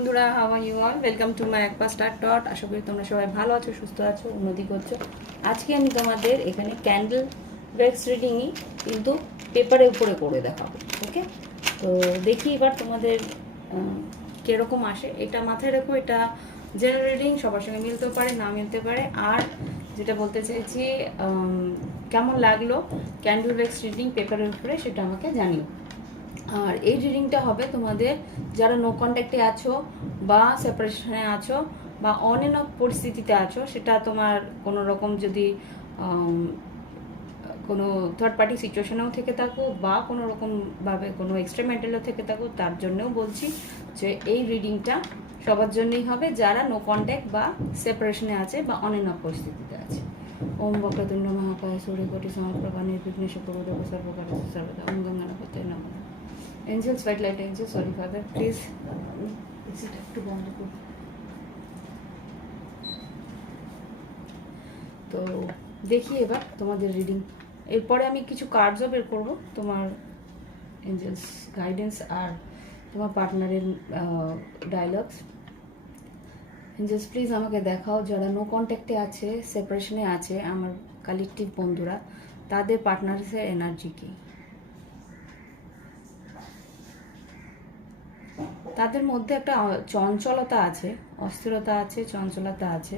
বন্ধুরা, how are you all? Welcome to my একপা star dot. আশা করি তোমরা সবাই ভালো আছো, সুস্থ আছো, উন্নতি করছো। আজকে আমি তোমাদের এখানে ক্যান্ডেল ওয়্যাক্স রিডিংই কিন্তু পেপারের উপরে করে দেখাবো। ওকে, তো দেখি এবার তোমাদের কীরকম আসে। এটা মাথায় রাখো, এটা জেনারেল রিডিং, সবার সঙ্গে মিলতেও পারে, না মিলতে পারে। আর যেটা বলতে চাইছি, কেমন লাগলো ক্যান্ডেল ওয়্যাক্স রিডিং পেপারের উপরে সেটা আমাকে জানিও। আর এই রিডিংটা হবে তোমাদের যারা নো কন্ট্যাক্টে আছো বা সেপারেশনে আছো বা অন এন্ড অফ পরিস্থিতিতে আছো, সেটা তোমার কোনো রকম যদি কোনো থার্ড পার্টি সিচুয়েশনেও থেকে থাকো বা কোনো রকমভাবে কোনো এক্সট্রামেন্টালও থেকে থাকো, তার জন্যও বলছি যে এই রিডিংটা সবার জন্যই হবে যারা নো কন্ট্যাক্ট বা সেপারেশনে আছে বা অন এন্ড অফ পরিস্থিতিতে আছে। ওম বক্রতুণ্ড মহাকায় সূর্যকোটি সমপ্রভা নির্বিঘ্নেশ কুরুদেব সর্বকার্য সর্বদা। ওম গঙ্গানাপতয়ে নমঃ। Angels, white light angels, sorry father, please এসিটা একটু বন্ধ করুন। তো দেখি এবার তোমাদের রিডিং। এরপরে আমি কিছু কার্ডসও বের করবো, তোমার এঞ্জেলস গাইডেন্স আর তোমার পার্টনারের ডায়লগস। এঞ্জেলস প্লিজ আমাকে দেখাও যারা নো কন্ট্যাক্টে আছে, সেপারেশনে আছে, আমার কালেকটিভ বন্ধুরা, তাদের পার্টনার্সের এনার্জি কী। তাদের মধ্যে একটা চঞ্চলতা আছে, অস্থিরতা আছে, চঞ্চলতা আছে।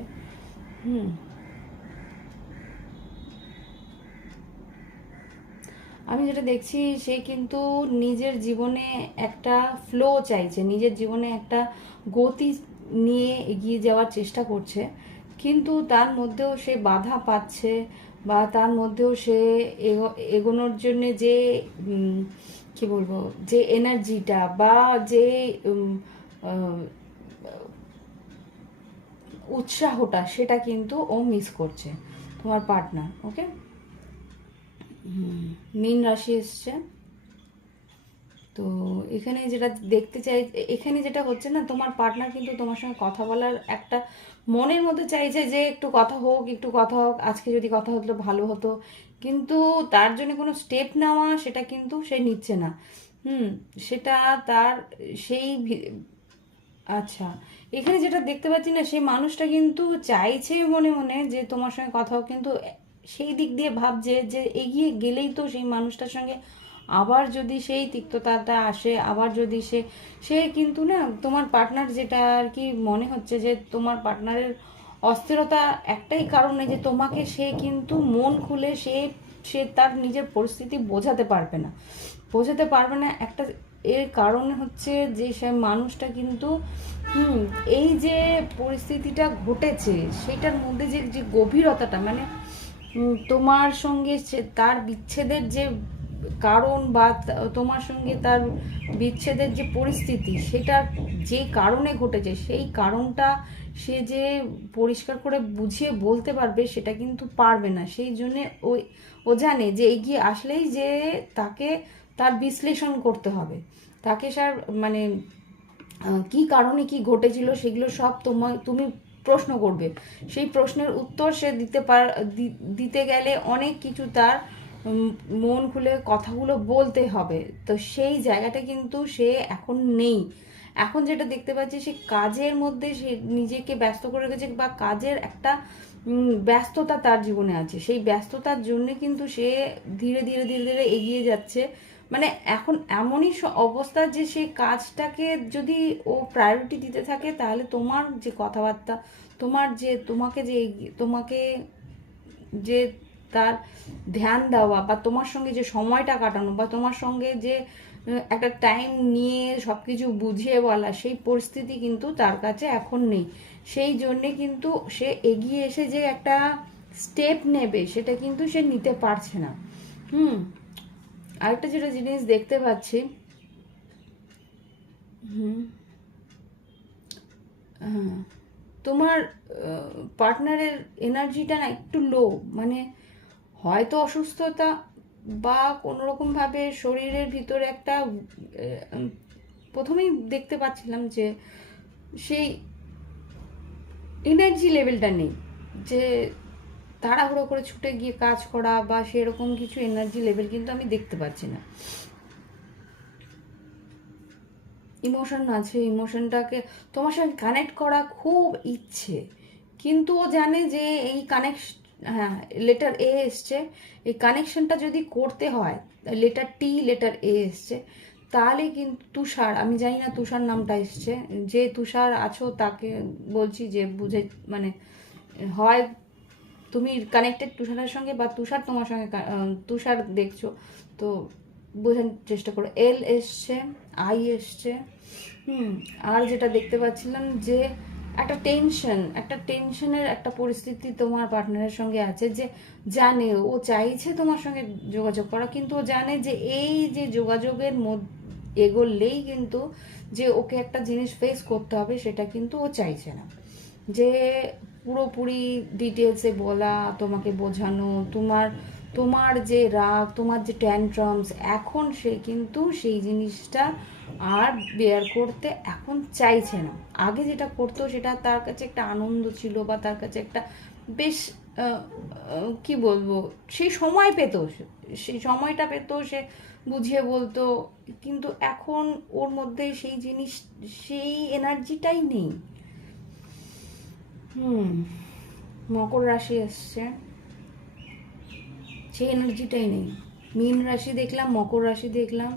আমি যেটা দেখছি, সে কিন্তু নিজের জীবনে একটা ফ্লো চাইছে, নিজের জীবনে একটা গতি নিয়ে এগিয়ে যাওয়ার চেষ্টা করছে, কিন্তু তার মধ্যেও সে বাধা পাচ্ছে বা তার মধ্যেও সে এগোনোর জন্যে যে কি বলবো, যে এনার্জিটা বা যে উৎসাহটা, সেটা কিন্তু ও মিস করছে, তোমার পার্টনার। ওকে, মীন রাশি এসছে। তো এখানে যেটা দেখতে চাই, এখানে যেটা হচ্ছে না, তোমার পার্টনার কিন্তু তোমার সঙ্গে কথা বলার একটা মনের মধ্যে চাইছে যে একটু কথা হোক, একটু কথা হোক, আজকে যদি কথা হতো ভালো হতো, কিন্তু তার জন্য কোনো স্টেপ নেওয়া সেটা কিন্তু সে নিচ্ছে না। সেটা তার সেই আচ্ছা, এখানে যেটা দেখতে পাচ্ছি না, সেই মানুষটা কিন্তু চাইছে মনে মনে যে তোমার সঙ্গে কথা হোক, কিন্তু সেই দিক দিয়ে ভাবছে যে এগিয়ে গেলেই তো সেই মানুষটার সঙ্গে আবার যদি সেই তিক্ততাটা আসে, আবার যদি সে কিন্তু না, তোমার পার্টনার যেটা আর কি মনে হচ্ছে যে তোমার পার্টনারের অস্থিরতা একটাই কারণে যে তোমাকে সে কিন্তু মন খুলে সে সে তার নিজের পরিস্থিতি বোঝাতে পারবে না একটা এর কারণ হচ্ছে যে সে মানুষটা কিন্তু এই যে পরিস্থিতিটা ঘটেছে সেটার মধ্যে যে যে গভীরতাটা, মানে তোমার সঙ্গে তার বিচ্ছেদের যে কারণ বা তোমার সঙ্গে তার বিচ্ছেদের যে পরিস্থিতি, সেটা যে কারণে ঘটেছে সেই কারণটা সে যে পরিষ্কার করে বুঝিয়ে বলতে পারবে সেটা কিন্তু পারবে না। সেই জন্যে ও জানে যে এগিয়ে আসলেই যে তাকে তার বিশ্লেষণ করতে হবে, তাকে স্যার মানে কি কারণে কি ঘটেছিল সেগুলো সব তুমি প্রশ্ন করবে। সেই প্রশ্নের উত্তর সে দিতে গেলে অনেক কিছু তার মন খুলে কথাগুলো বলতে হবে। তো সেই জায়গাটা কিন্তু সে এখন নেই। এখন যেটা দেখতে পাচ্ছি, সে কাজের মধ্যে সে নিজেকে ব্যস্ত করে রেখেছে বা কাজের একটা ব্যস্ততা তার জীবনে আছে। সেই ব্যস্ততার জন্য কিন্তু সে ধীরে ধীরে ধীরে ধীরে এগিয়ে যাচ্ছে। মানে এখন এমনই অবস্থা যে সেই কাজটাকে যদি ও প্রায়োরিটি দিতে থাকে, তাহলে তোমার যে কথাবার্তা, তোমাকে যে তার ধ্যান দেওয়া বা তোমার সঙ্গে যে সময়টা কাটানো বা তোমার সঙ্গে যে একটা টাইম নিয়ে সব কিছু বুঝিয়ে বলা, সেই পরিস্থিতি কিন্তু তার কাছে এখন নেই। সেই জন্যে কিন্তু সে এগিয়ে এসে যে একটা স্টেপ নেবে সেটা কিন্তু সে নিতে পারছে না। আরেকটা যেটা জিনিস দেখতে পাচ্ছি, তোমার পার্টনারের এনার্জিটা না একটু লো, মানে হয়তো অসুস্থতা বা কোনোরকমভাবে শরীরের ভিতরে একটা প্রথমেই দেখতে পাচ্ছিলাম যে সেই এনার্জি লেভেলটা নেই, যে তাড়াহুড়ো করে ছুটে গিয়ে কাজ করা বা সেরকম কিছু এনার্জি লেভেল কিন্তু আমি দেখতে পাচ্ছি না। ইমোশন আছে, ইমোশনটাকে তোমার সঙ্গে কানেক্ট করা খুব ইচ্ছে, কিন্তু ও জানে যে এই কানেকশন, হ্যাঁ লেটার এ এসছে, এই কানেকশনটা যদি করতে হয়, লেটার টি লেটার এ এসছে, তাহলে কিন্তু তুষার, আমি জানি না তুষার নামটা এসছে, যে তুষার আছো তাকে বলছি যে বুঝে, মানে হয় তুমি কানেক্টেড তুষারের সঙ্গে, বা তুষার তোমার সঙ্গে তুষার দেখছো, তো বোঝার চেষ্টা করো। এল এসছে, আই এসছে, আর যেটা দেখতে পাচ্ছিলাম যে একটা টেনশনের একটা পরিস্থিতি তোমার পার্টনারের সঙ্গে আছে, যে জানে ও চাইছে তোমার সঙ্গে যোগাযোগ করা, কিন্তু ও জানে যে এই যে যোগাযোগের মধ্যে এগোলেই কিন্তু যে ওকে একটা জিনিস ফেস করতে হবে, সেটা কিন্তু ও চাইছে না, যে পুরোপুরি ডিটেলসে বলা, তোমাকে বোঝানো, তোমার তোমার যে রাগ, তোমার যে ট্যান্ট্রামস, এখন সে কিন্তু সেই জিনিসটা আর বেয়ার করতে এখন চাইছে না। আগে যেটা করতো সেটা তার কাছে একটা আনন্দ ছিল, বা তার কাছে একটা বেশ কি বলবো, সেই সময় পেত, সেই সময়টা পেত, সে বুঝিয়ে বলতো, কিন্তু এখন ওর মধ্যে সেই জিনিস, সেই এনার্জিটাই নেই। মকর রাশি এসছে, সেই এনার্জিটাই নেই। মীন রাশি দেখলাম, মকর রাশি দেখলাম,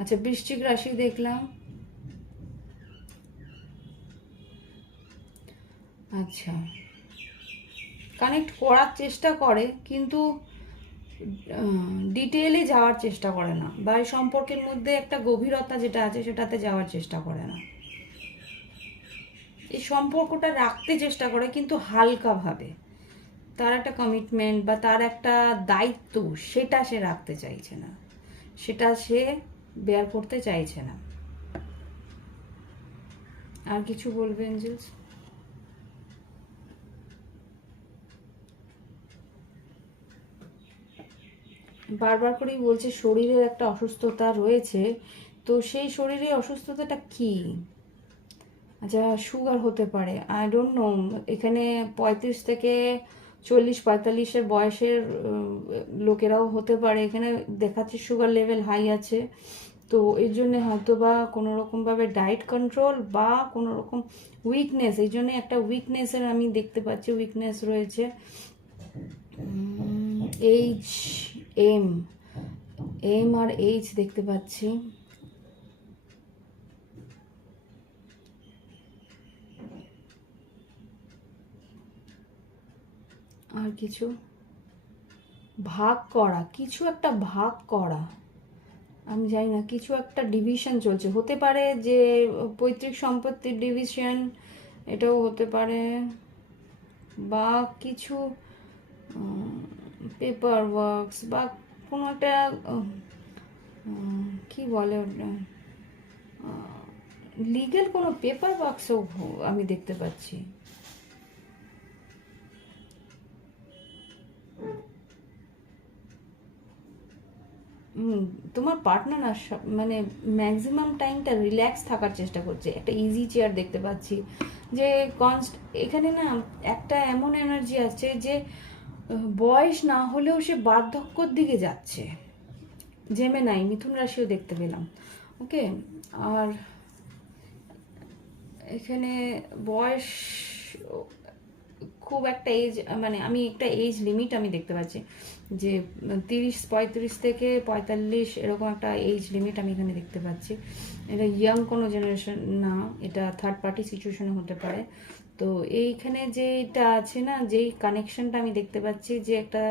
আচ্ছা বৃশ্চিক রাশি দেখলাম, আচ্ছা কানেক্ট করার চেষ্টা করে, কিন্তু ডিটেলে যাওয়ার চেষ্টা করে না, বা এই সম্পর্কের মধ্যে একটা গভীরতা যেটা আছে সেটাতে যাওয়ার চেষ্টা করে না। এই সম্পর্কটা রাখতে চেষ্টা করে, কিন্তু হালকাভাবে, তার একটা কমিটমেন্ট বা তার একটা দায়িত্ব, সেটা সে রাখতে চাইছে না, সেটা সে বেয়ার করতে চাইছে না। আর কিছু বলবে এঞ্জেলস? বারবার করেই বলছে শরীরের একটা অসুস্থতা রয়েছে, তো সেই শরীরের অসুস্থতাটা কি? আচ্ছা সুগার হতে পারে, আই ডোন্ট নো। এখানে 35 থেকে 40-45-এর বয়সের লোকেরাও হতে পারে, এখানে দেখাচ্ছে সুগার লেভেল হাই আছে, তো এর জন্য হয়তো বা কোনো রকমভাবে ডায়েট কন্ট্রোল বা কোনো রকম উইকনেস, এই জন্য একটা উইকনেসের আমি দেখতে পাচ্ছি, উইকনেস রয়েছে। H, M, M R H দেখতে পাচ্ছি। আর কিছু ভাগ করা, কিছু একটা ভাগ করা, আমি জানি না, কিছু একটা ডিভিশন চলছে, হতে পারে যে পৈতৃক সম্পত্তির ডিভিশন, এটাও হতে পারে, বা কিছু পেপার ওয়ার্কস, বা কোনো একটা কি বলে ওটা, লিগেল কোনো পেপার ওয়ার্কসও আমি দেখতে পাচ্ছি। তোমার পার্টনার না মানে ম্যাক্সিমাম টাইমটা রিল্যাক্স থাকার চেষ্টা করছে, একটা ইজি চেয়ার দেখতে পাচ্ছি, যে এখানে না একটা এমন এনার্জি আছে যে বয়স না হলেও সে বার্ধক্যর দিকে যাচ্ছে। জেমেনাই, মিথুন রাশিও দেখতে পেলাম, ওকে। আর এখানে বয়স খুব একটা এজ, মানে আমি একটা এজ লিমিট আমি দেখতে পাচ্ছি, যে 35 থেকে 45 এরকম একটা এজ লিমিট আমি এখানে দেখতে পাচ্ছি। এটা ইয়াং কোনো জেনারেশন না, এটা থার্ড পার্টি সিচুয়েশনে হতে পারে। তো এইখানে যেটা আছে না, যেই কানেকশনটা আমি দেখতে পাচ্ছি, যে একটা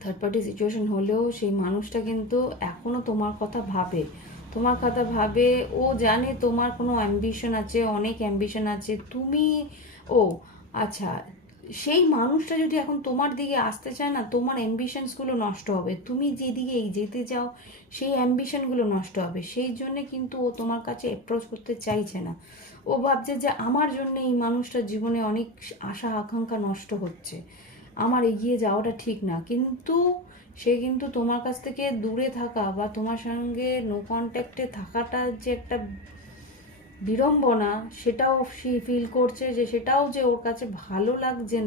থার্ড পার্টি সিচুয়েশন হলেও সেই মানুষটা কিন্তু এখনও তোমার কথা ভাবে, তোমার কথা ভাবে, ও জানে তোমার কোনো অ্যাম্বিশন আছে, অনেক অ্যাম্বিশন আছে, তুমি, ও আচ্ছা, সেই মানুষটা যদি এখন তোমার দিকে আসতে চায় না, তোমার অ্যাম্বিশনসগুলো নষ্ট হবে, তুমি যেদিকে যেতে চাও সেই অ্যাম্বিশনগুলো নষ্ট হবে, সেই জন্যে কিন্তু ও তোমার কাছে অ্যাপ্রোচ করতে চাইছে না। ও ভাবছে যে আমার জন্য এই মানুষটার জীবনে অনেক আশা আকাঙ্ক্ষা নষ্ট হচ্ছে, আমার এগিয়ে যাওয়াটা ঠিক না, কিন্তু সে কিন্তু তোমার কাছ থেকে দূরে থাকা বা তোমার সঙ্গে নো কন্ট্যাক্টে থাকাটা যে একটা বিড়ম্বনা, সেটাও সে ফিল করছে, যে সেটাও যে ওর কাছে ভালো লাগছে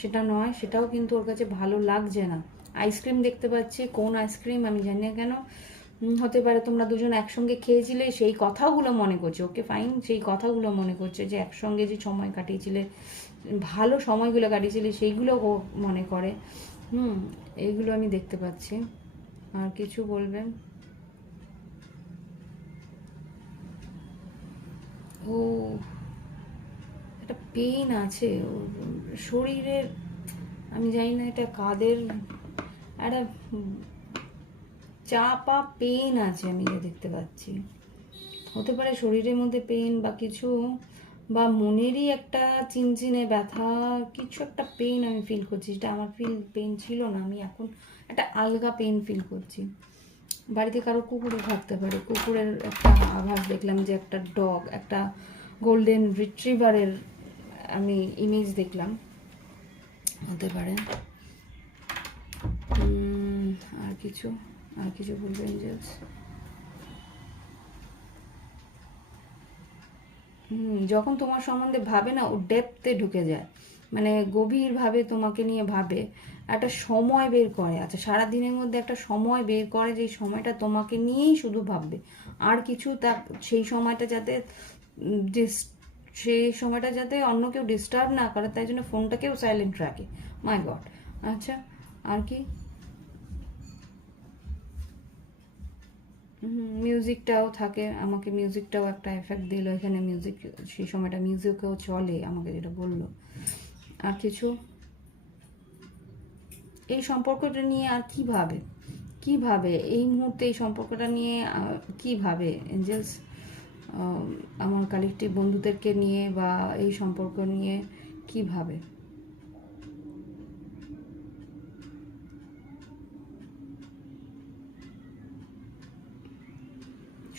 সেটা নয়, সেটাও কিন্তু ওর কাছে ভালো লাগছে না। আইসক্রিম দেখতে পাচ্ছি, কোন আইসক্রিম আমি জানি না কেন, হতে পারে তোমরা দুজন একসঙ্গে খেয়েছিলে, সেই কথাগুলো মনে করছে। ওকে ফাইন, সেই কথাগুলো মনে করছে যে একসঙ্গে যে সময় কাটিয়েছিলে, ভালো সময়গুলো কাটিয়েছিলে, সেইগুলো ও মনে করে। এইগুলো আমি দেখতে পাচ্ছি। আর কিছু বলবেন? ও একটা পেইন আছে ওর শরীরের, আমি জানি না এটা কাদের, একটা চাপা পেইন আছে আমি যা দেখতে পাচ্ছি। হতে পারে শরীরের মধ্যে পেইন বা কিছু, বা মনেরই একটা চিনচিনে ব্যথা, কিছু একটা পেইন আমি ফিল করছি, যেটা আমার পেইন ছিল না, আমি এখন একটা আলগা পেইন ফিল করছি। বাড়িতে কারো কুকুরও থাকতে পারে, কুকুরের একটা আভাস দেখলাম, যে একটা ডগ, একটা গোল্ডেন রিট্রিভারের আমি ইমেজ দেখলাম, হতে পারে। আর কিছু বলবেন এঞ্জেলস? যখন তোমার সম্বন্ধে ভাবে না, ও ডেপথে ঢুকে যায়, মানে গভীরভাবে তোমাকে নিয়ে ভাবে, একটা সময় বের করে। আচ্ছা, সারাদিনের মধ্যে একটা সময় বের করে, যে সময়টা তোমাকে নিয়েই শুধু ভাববে, আর কিছু তার সেই সময়টা যাতে সেই সময়টা যাতে অন্য কেউ ডিস্টার্ব না করে, তাই জন্য ফোনটাকেও সাইলেন্ট রাখে। মাই গড। আচ্ছা, আর কি? মিউজিকটাও থাকে, আমাকে মিউজিকটাও একটা এফেক্ট দিল এখানে, মিউজিক সেই সময়টা মিউজিকও চলে, আমাকে যেটা বললো। আর কিছু? এই সম্পর্কটা নিয়ে আর কিভাবে এই মুহূর্তে এই সম্পর্কটা নিয়ে কিভাবে এঞ্জেলস আমার কালেক্টিভ বন্ধুদেরকে নিয়ে বা এই সম্পর্ক নিয়ে কিভাবে?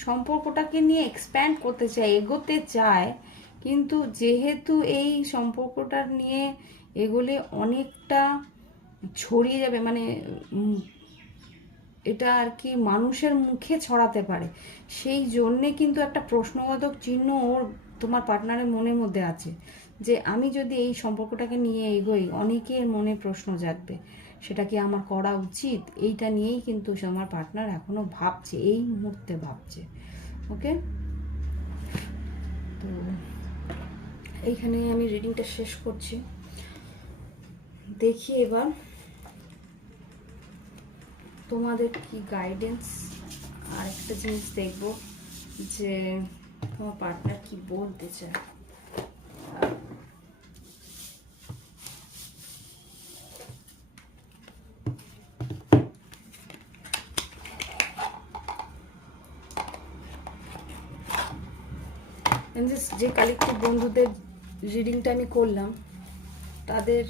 সম্পর্কটাকে নিয়ে এক্সপ্যান্ড করতে চায়, এগোতে চায়, কিন্তু যেহেতু এই সম্পর্কটা নিয়ে এগোলে অনেকটা ছড়িয়ে যাবে, মানে এটা আর কি মানুষের মুখে ছড়াতে পারে, সেই জন্যে কিন্তু একটা প্রশ্নবোধক চিহ্ন ওর, তোমার পার্টনারের মনের মধ্যে আছে, যে আমি যদি এই সম্পর্কটাকে নিয়ে এগোই, অনেকের মনে প্রশ্ন জাগবে, সেটা কি আমার করা উচিত? এইটা নিয়েই কিন্তু আমার পার্টনার এখনো ভাবছে, এই মুহূর্তে ভাবছে। ওকে, তো এইখানে আমি রিডিংটা শেষ করছি। দেখি এবার তোমাদের কি গাইডেন্স। আর একটা জিনিস দেখব, যে তোমার পার্টনার কি বলতে চায়। যে কালেক্টিভ বন্ধুদের রিডিংটা আমি করলাম, তাদের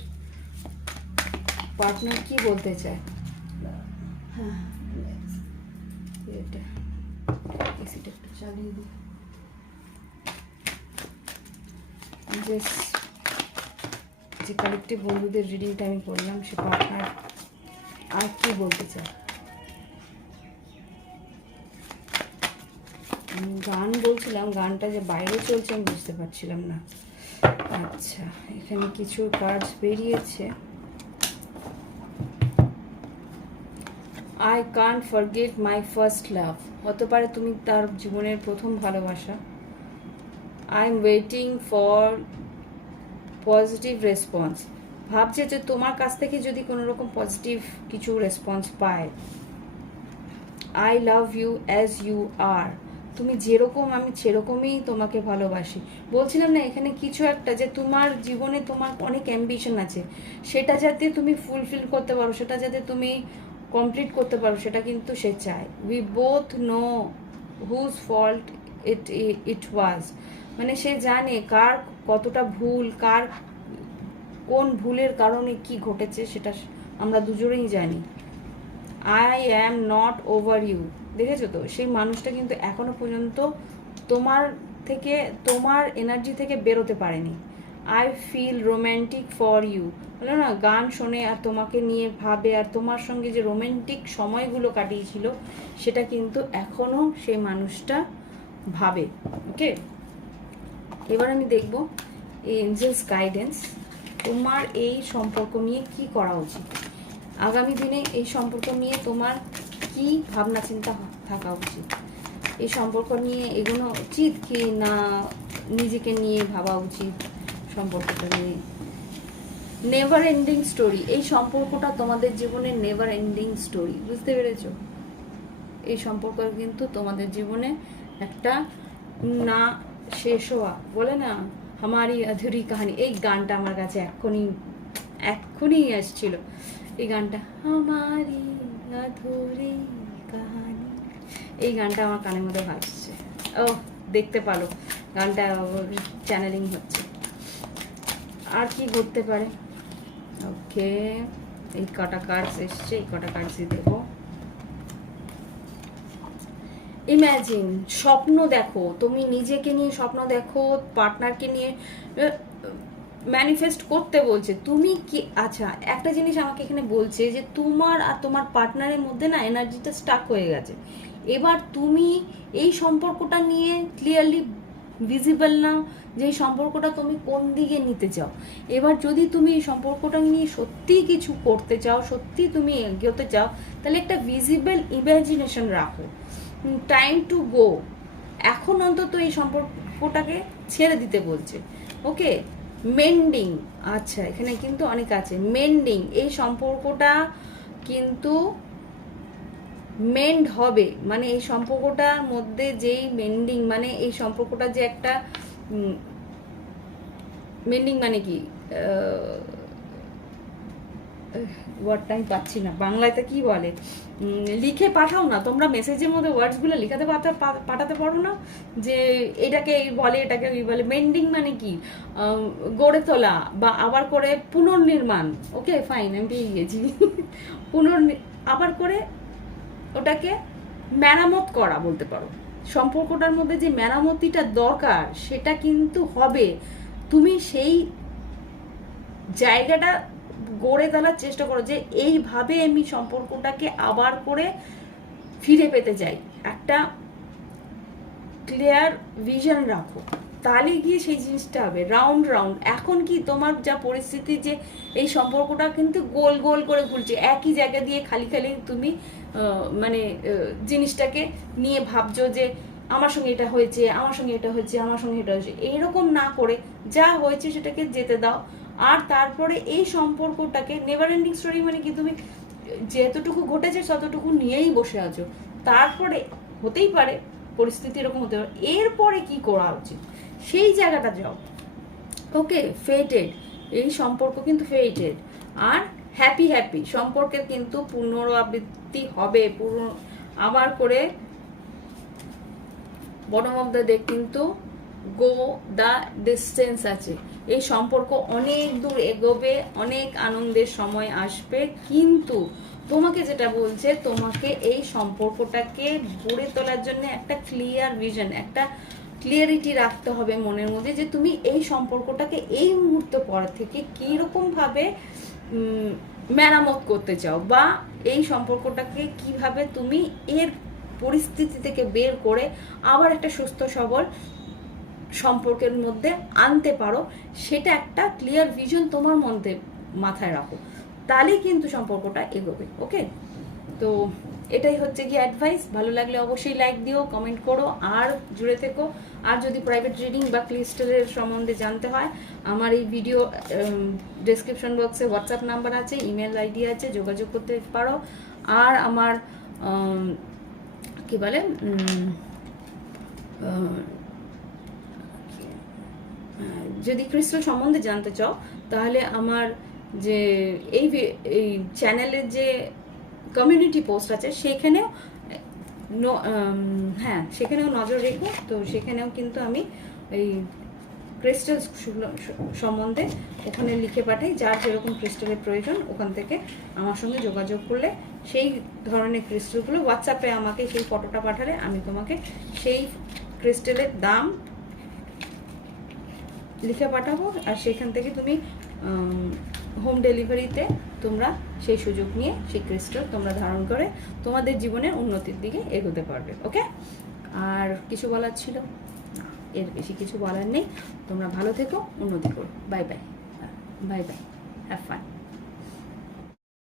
পার্টনার কি বলতে চায়। হ্যাঁ, এটা এসিটা একটু চালিয়ে দিই। যে কালেক্টিভ বন্ধুদের রিডিংটা আমি করলাম, সে পার্টনার আর কি বলতে চায়। গান বলছিলাম, গানটা যে বাইরে চলছে আমি বুঝতে পারছিলাম না। আচ্ছা, এখানে কিছু কার্ডস বেরিয়েছে। I can't forget my first love, হতে পারে তুমি তার জীবনের প্রথম ভালোবাসা। I am waiting for positive response, ভাবছে যে তোমার কাছ থেকে যদি কোনো রকম পজিটিভ কিছু রেসপন্স পায়। I love you as you are, তুমি যেরকম আমি সেরকমই তোমাকে ভালোবাসি। বলছিলাম না এখানে কিছু একটা, যে তোমার জীবনে তোমার অনেক অ্যাম্বিশন আছে, সেটা যাতে তুমি ফুলফিল করতে পারো, সেটা যাতে তুমি কমপ্লিট করতে পারো, সেটা কিন্তু সে চায়। We both know whose fault it was, মানে সে জানে কার কতটা ভুল, কার কোন ভুলের কারণে কি ঘটেছে, সেটা আমরা দুজনেই জানি। I am not over you, দেখেছো তো, সেই মানুষটা কিন্তু এখনো পর্যন্ত তোমার থেকে, তোমার এনার্জি থেকে বেরোতে পারেনি। I feel romantic for you, বলো না, গান শোনে আর তোমাকে নিয়ে ভাবে, আর তোমার সঙ্গে যে রোম্যান্টিক সময়গুলো কাটিয়েছিল, সেটা কিন্তু এখনো সেই মানুষটা ভাবে। ওকে, এবার আমি দেখব এই এঞ্জেলস গাইডেন্স, তোমার এই সম্পর্ক নিয়ে কি করা উচিত। আগামী দিনে এই সম্পর্ক নিয়ে তোমার কি ভাবনা চিন্তা থাকা উচিত? এই সম্পর্ক নিয়ে এগোনো উচিত কি না নিজেকে নিয়ে ভাবা উচিত সম্পর্কটা নিয়ে? নেভার এন্ডিং স্টোরি, এই সম্পর্কটা তোমাদের জীবনের নেভার এন্ডিং স্টোরি, বুঝতে পেরেছো? এই সম্পর্ক কিন্তু তোমাদের জীবনে একটা না শেষ হওয়া, বলে না হামারি আধুরি কাহানি, এই গানটা আমার কাছে এক্ষুনি আসছিল এই গানটা, হামারি আধুরি কাহানি, এই গানটা আমার কানের মধ্যে ভাসছে। ও দেখতে পারো গানটা চ্যানেলিং হচ্ছে। আর কি ঘটতে পারে? ওকে, এই কটা কার্ডস এসছে, এই কটা কার্ডসই দেবো। ইম্যাজিন, স্বপ্ন দেখো, তুমি নিজেকে নিয়ে স্বপ্ন দেখো, পার্টনারকে নিয়ে ম্যানিফেস্ট করতে বলছে। তুমি কি, আচ্ছা একটা জিনিস আমাকে এখানে বলছে যে তোমার আর তোমার পার্টনারের মধ্যে না এনার্জিটা স্টাক হয়ে গেছে। এবার তুমি এই সম্পর্কটা নিয়ে ক্লিয়ারলি ভিজিবল না যে এই সম্পর্কটা তুমি কোন দিকে নিতে চাও। এবার যদি তুমি এই সম্পর্কটা নিয়ে সত্যি কিছু করতে চাও, সত্যি তুমি এগোতে চাও, তাহলে একটা ভিজিবল ইমাজিনেশন রাখো। টাইম টু গো, এখন অন্তত এই সম্পর্কটাকে ছেড়ে দিতে বলছে। ওকে, মেন্ডিং, আচ্ছা এখানে কিন্তু অনেক আছে। মেন্ডিং, এই সম্পর্কটা কিন্তু মেন্ড হবে, মানে এই সম্পর্কটার মধ্যে যেই মেন্ডিং, মানে এই সম্পর্কটা যে একটা মেন্ডিং মানে কি, ওয়ার্ডটা আমি পাচ্ছি না বাংলাতে, কি বলে, লিখে পাঠাও না তোমরা, মেসেজের মধ্যে ওয়ার্ডসগুলো লিখাতে পাঠাতে পারো না, যে এটাকে বলে এটাকে বলে। মেন্ডিং মানে কি, গড়ে তোলা বা আবার করে পুনর্নির্মাণ। ওকে ফাইন, আমি পেয়ে গেছি। আবার করে ওটাকে মেরামত করা বলতে পারো। সম্পর্কটার মধ্যে যে মেরামতিটা দরকার সেটা কিন্তু হবে। তুমি সেই জায়গাটা গড়ে তোলার চেষ্টা করো যে এইভাবে আমি সম্পর্কটাকে আবার করে ফিরে পেতে চাই। একটা ক্লিয়ার ভিশন রাখো, তাহলে গিয়ে সেই জিনিসটা হবে। রাউন্ড রাউন্ড, এখন কি তোমার যা পরিস্থিতি, যে এই সম্পর্কটা কিন্তু গোল গোল করে ঘুরছে, একই জায়গা দিয়ে খালি খালি তুমি মানে জিনিসটাকে নিয়ে ভাবছো যে আমার সঙ্গে এটা হয়েছে, আমার সঙ্গে এটা হয়েছে, আমার সঙ্গে এটা হয়েছে। এইরকম না করে যা হয়েছে সেটাকে যেতে দাও। আর তারপরে এই সম্পর্কটাকে, নেভার এন্ডিং স্টোরি মানে কি, তুমি যেতটুকু ঘটেছে ততটুকু নিয়েই বসে আছো। তারপরে হতেই পারে পরিস্থিতি এরকম হতে পারে, এরপরে কি করা উচিত সেই জায়গাটা যাও। ওকে, ফেটেড, এই সম্পর্ক কিন্তু ফেটেড। আর হ্যাপি হ্যাপি সম্পর্কের কিন্তু পুনরাবৃত্তি হবে, আবার করে বটম অফ দ্য ডেক কিন্তু গো দ্য ডিস্টেন্স আছে। এই সম্পর্ক অনেক দূর এগোবে, অনেক আনন্দের সময় আসবে, কিন্তু তোমাকে যেটা বলছে, তোমাকে এই সম্পর্কটাকে গড়ে তোলার জন্য একটা ক্লিয়ার ভিশন, একটা ক্লিয়ারিটি রাখতে হবে মনের মধ্যে, যে তুমি এই সম্পর্কটাকে এই মুহূর্ত পর থেকে কীরকমভাবে মেরামত করতে চাও, বা এই সম্পর্কটাকে কিভাবে তুমি এর পরিস্থিতি থেকে বের করে আবার একটা সুস্থ সবল সম্পর্কের মধ্যে আনতে পারো। সেটা একটা ক্লিয়ার ভিশন তোমার মধ্যে মাথায় রাখো, তাহলেই কিন্তু সম্পর্কটা এগোবে। ওকে, তো এটাই হচ্ছে কি অ্যাডভাইস। ভালো লাগলে অবশ্যই লাইক দিও, কমেন্ট করো, আর জুড়ে থেকো। আর যদি প্রাইভেট রিডিং বা ক্রিস্টালের সম্বন্ধে জানতে হয়, আমার এই ভিডিও ডেসক্রিপশন বক্সে হোয়াটসঅ্যাপ নাম্বার আছে, ইমেল আইডি আছে, যোগাযোগ করতে পারো। আর আমার কি বলে, যদি ক্রিস্টাল সম্বন্ধে জানতে চাও, তাহলে আমার যে এই চ্যানেলের যে কমিউনিটি পোস্ট আছে সেখানেও হ্যাঁ সেখানেও নজর রেখো। তো সেখানেও কিন্তু আমি এই ক্রিস্টাল সম্বন্ধে ওখানে লিখে পাঠাই, যার যেরকম ক্রিস্টালের প্রয়োজন ওখান থেকে আমার সঙ্গে যোগাযোগ করলে সেই ধরনের ক্রিস্টালগুলো হোয়াটসঅ্যাপে আমাকে সেই ফটোটা পাঠালে আমি তোমাকে সেই ক্রিস্টালের দাম লিখে পাঠাবো, আর সেখান থেকে তুমি হোম ডেলিভারিতে তোমরা সেই সুযোগ নিয়ে সেই ক্রিস্টাল তোমরা ধারণ করে তোমাদের জীবনের উন্নতির দিকে এগোতে পারবে। ওকে, আর কিছু বলার ছিল না, এর বেশি কিছু বলার নেই। তোমরা ভালো থেকো, উন্নতি করো। Bye bye, bye bye, have fun.